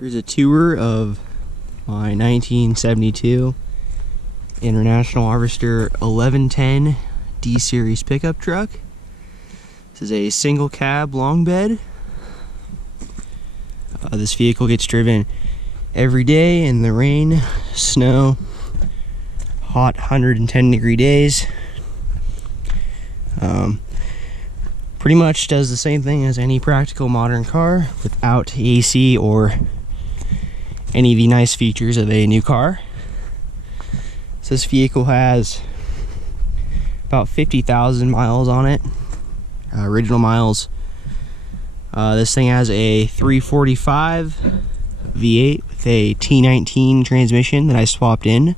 Here's a tour of my 1972 International Harvester 1110 D series pickup truck. This is a single cab long bed. This vehicle gets driven every day in the rain, snow, hot 110-degree days. Pretty much does the same thing as any practical modern car without AC or any of the nice features of a new car. So this vehicle has about 50,000 miles on it, original miles. This thing has a 345 V8 with a T19 transmission that I swapped in,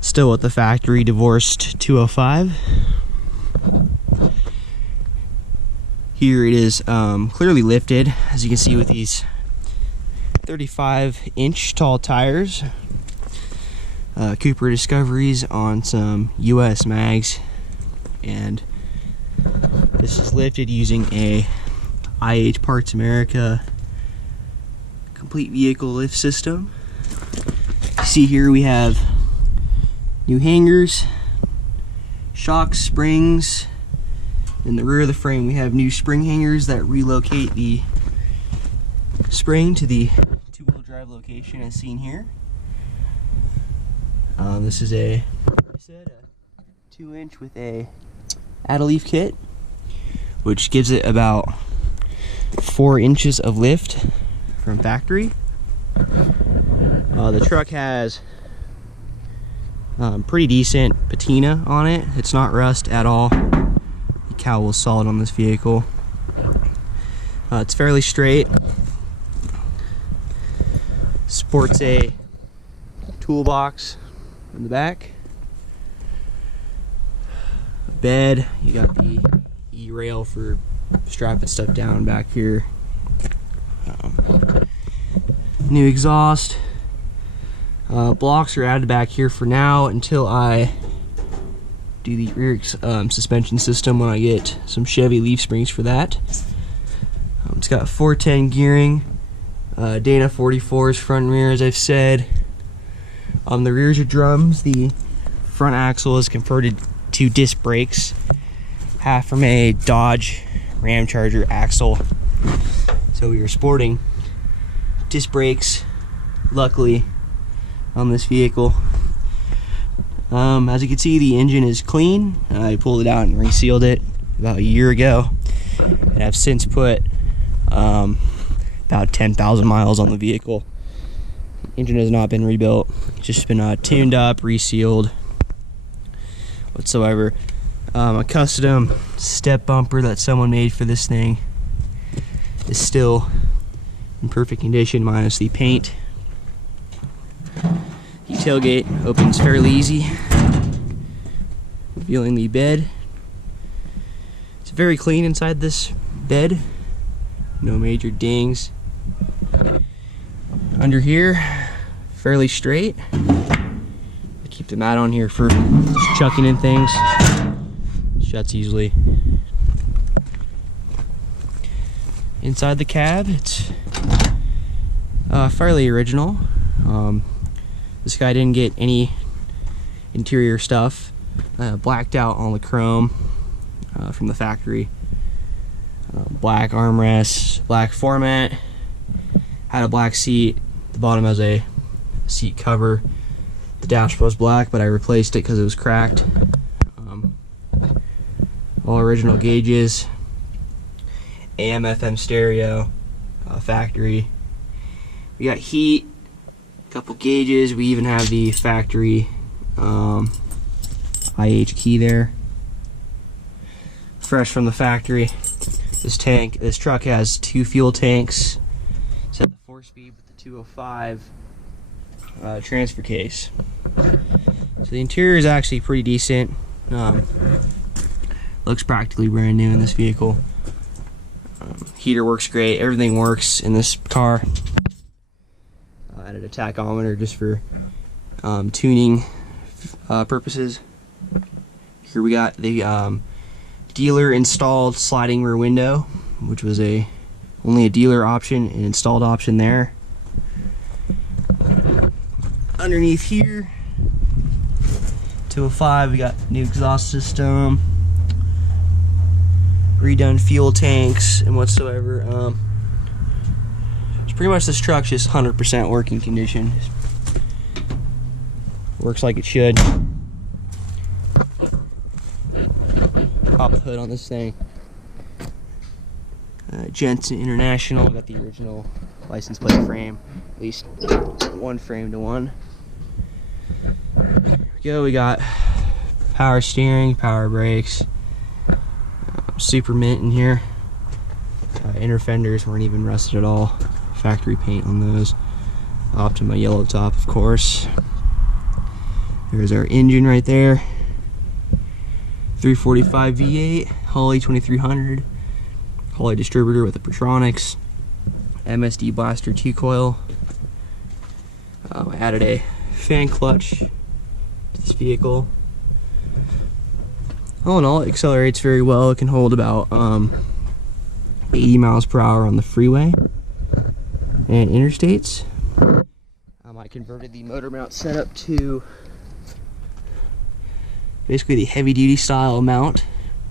still with the factory divorced 205. Here it is clearly lifted, as you can see, with these 35-inch tall tires. Cooper Discoveries on some US mags, and this is lifted using a IH Parts America complete vehicle lift system. You see here we have new hangers, shocks, springs. In the rear of the frame we have new spring hangers that relocate the spring to the two-wheel drive location as seen here. This is a 2-inch with a add-a-leaf kit, which gives it about 4 inches of lift from factory. The truck has pretty decent patina on it. It's not rust at all. The cowl is solid on this vehicle. It's fairly straight. Sports a toolbox in the back. Bed, you got the E-rail for strapping stuff down back here. New exhaust. Blocks are added back here for now until I do the rear suspension system when I get some Chevy leaf springs for that. It's got 410 gearing, Dana 44s front and rear, as I've said. The rears are drums. The front axle is converted to disc brakes, half from a Dodge Ram Charger axle. So we are sporting disc brakes, luckily, on this vehicle. As you can see, the engine is clean. I pulled it out and resealed it about a year ago, and I've since put about 10,000 miles on the vehicle. Engine has not been rebuilt, it's just been tuned up, resealed whatsoever. A custom step bumper that someone made for this thing is still in perfect condition minus the paint. The tailgate opens fairly easy, revealing the bed. It's very clean inside this bed, no major dings. Under here, fairly straight. I keep the mat on here for just chucking in things. Shuts easily. Inside the cab, it's fairly original. This guy didn't get any interior stuff. Blacked out on the chrome from the factory. Black armrests, black floor mat. Had a black seat. The bottom has a seat cover. The dash was black, but I replaced it because it was cracked. All original gauges. AM/FM stereo, factory. We got heat, a couple gauges. We even have the factory IH key there, fresh from the factory. This truck has 2 fuel tanks. It's at the 4-speed with the 205 transfer case. So the interior is actually pretty decent. Looks practically brand new in this vehicle. Heater works great. Everything works in this car. Added a tachometer just for tuning purposes. Here we got the dealer installed sliding rear window, which was only a dealer option, an installed option there. underneath here. 205, we got new exhaust system, redone fuel tanks and whatsoever. It's pretty much this truck's just 100% working condition. Works like it should. Pop the hood on this thing. Jensen International, got the original license plate frame, at least one frame to one. Here we go, we got power steering, power brakes, super mint in here. Inner fenders weren't even rusted at all. Factory paint on those. Optima yellow top, of course. There's our engine right there. 345 V8, Holley 2300. Holley distributor with the Pertronics. MSD blaster T-coil. I added a fan clutch to this vehicle. All in all, it accelerates very well. It can hold about 80 miles per hour on the freeway and interstates. I converted the motor mount setup to basically the heavy duty style mount,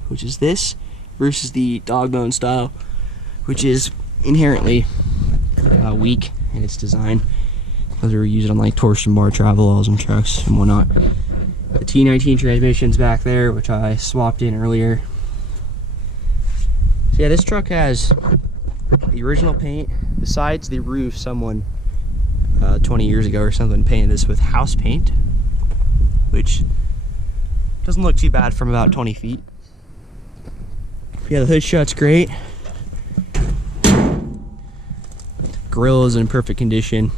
which is this, versus the dog bone style, which is inherently weak in its design, because we were using on like torsion bar travelogues and trucks and whatnot. The T19 transmission's back there, which I swapped in earlier. So yeah, this truck has the original paint. Besides the roof, someone 20 years ago or something painted this with house paint, which doesn't look too bad from about 20 feet. Yeah, the hood shut's great. Grill is in perfect condition.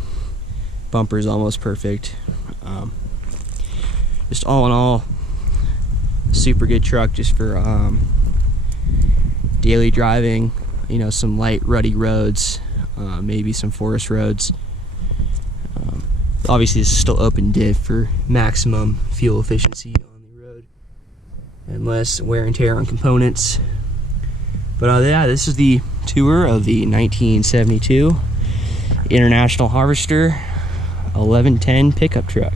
Bumper's almost perfect. Just all in all, super good truck just for daily driving. You know, some light rutty roads, maybe some forest roads. Obviously, this is still open diff for maximum fuel efficiency on the road and less wear and tear on components. But yeah, this is the tour of the 1972 International Harvester 1110 pickup truck.